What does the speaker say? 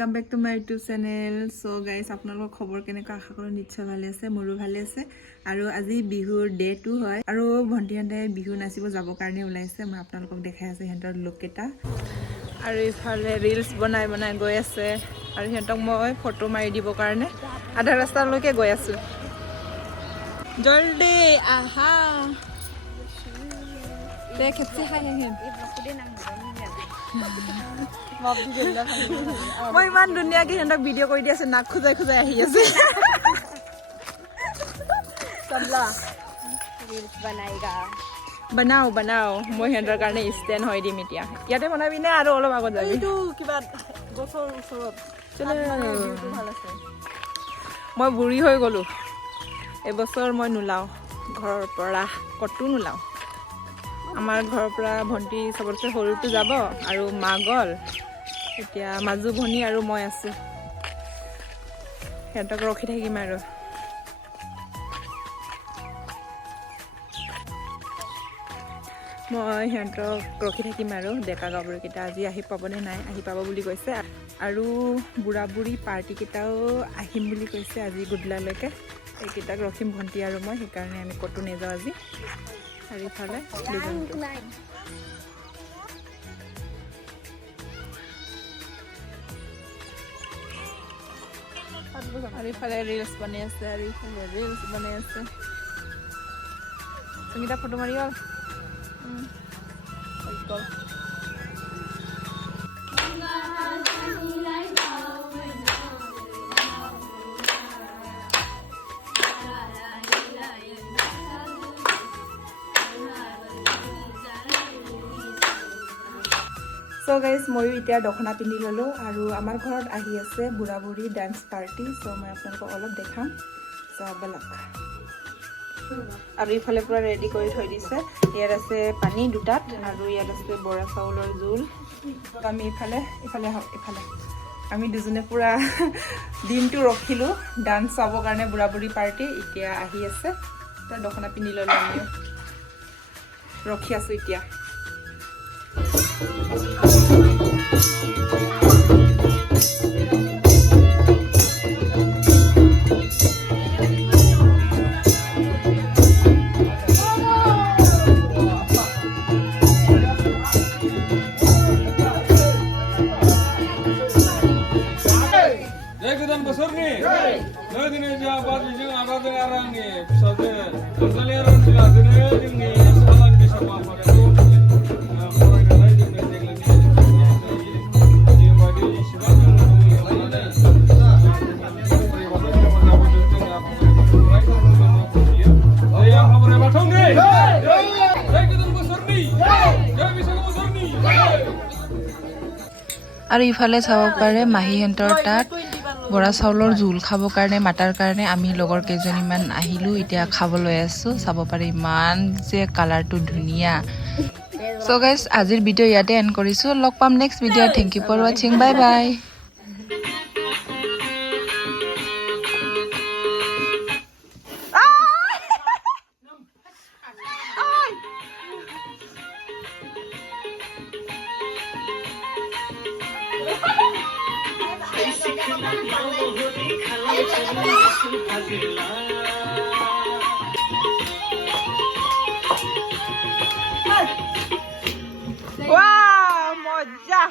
Welcome back to my YouTube channel. So guys আপোনালোকৰ খবৰ কেনেকুৱা আশা কৰোঁ নিশ্চয় ভালে আছে, মোৰো ভালে আছে। আৰু আজি বিহুৰ ডে 2 হয় আৰু ভণ্টিহঁতে বিহু নাচিব যাবৰ কাৰণে ওলাইছে। মই আপোনালোকক দেখাই আছোঁ সিহঁতৰ লুককেইটা। আৰু ইফালে ৰিলছ বনাই বনাই গৈ আছে আৰু সিহঁতক মই ফটো মাৰি দিবৰ কাৰণে আধা ৰাস্তালৈকে গৈ আছোঁ। জল্দি আহা খেপচি খাই আহিম। মই ইমান ধুনীয়াকে সিহঁতক ভিডিঅ' কৰি দি আছো, নাক খোজাই খোজাই আহি আছে। বনাও বনাও, মই সিহঁতৰ কাৰণে ষ্টেণ্ড হৈ দিম এতিয়া। ইয়াতে বনাবি নে আৰু অলপ আগত যাবি? কিবা গছৰ ওচৰত ভাল আছে। মই বুঢ়ী হৈ গ'লো, এবছৰ মই নোলাওঁ ঘৰৰ পৰা, ক'তো নোলাওঁ। আমাৰ ঘৰৰ পৰা ভণ্টি চবতকৈ সৰুটো যাব আৰু মা গ'ল, এতিয়া মাজু ভনী আৰু মই আছোঁ। সিহঁতক ৰখি থাকিম আৰু। মই সিহঁতক ৰখি থাকিম আৰু ডেকা গাভৰুকেইটা আজি আহি পাবনে নাই, আহি পাব বুলি কৈছে। আৰু বুঢ়া বুঢ়ী পাৰ্টিকেইটাও আহিম বুলি কৈছে আজি গধূলালৈকে। এইকেইটাক ৰখিম ভণ্টি আৰু মই, সেইকাৰণে আমি ক'তো নাযাওঁ আজি। আৰু ইফালে আৰু ইফালে ৰিলছ বনাই আছে আৰু ইফালে ৰিলছ বনাই আছে। সংগীতা ফটো মাৰি গ'ল। চ' গাইজ ময়ো এতিয়া দখনা পিন্ধি ল'লোঁ আৰু আমাৰ ঘৰত আহি আছে বুঢ়া বুঢ়ী ডান্স পাৰ্টি। চ' মই আপোনালোকক অলপ দেখাম, চ' ব'লক। আৰু ইফালে পূৰা ৰেডি কৰি থৈ দিছে। ইয়াত আছে পানী দুটাত আৰু ইয়াত আছে বৰা চাউলৰ জোল। আমি ইফালে আমি দুজনে পূৰা দিনটো ৰখিলোঁ ডান্স চাবৰ কাৰণে, বুঢ়া বুঢ়ী পাৰ্টি এতিয়া আহি আছে। তই দখনা পিন্ধি ল'লোঁ, আমিও ৰখি আছোঁ এতিয়া। আৰু ইফালে চাব পাৰে মাহীহঁতৰ তাত বৰা চাউলৰ জোল খাবৰ কাৰণে মাতাৰ কাৰণে আমি লগৰ কেইজনীমান আহিলোঁ। এতিয়া খাবলৈ আছোঁ। চাব পাৰে ইমান যে কালাৰটো ধুনীয়া। চ' গাইজ আজিৰ ভিডিঅ' ইয়াতে এণ্ড কৰিছোঁ। লগ পাম next video'. Thank you for ৱাচিং। বাই বাই। Wow, mojah.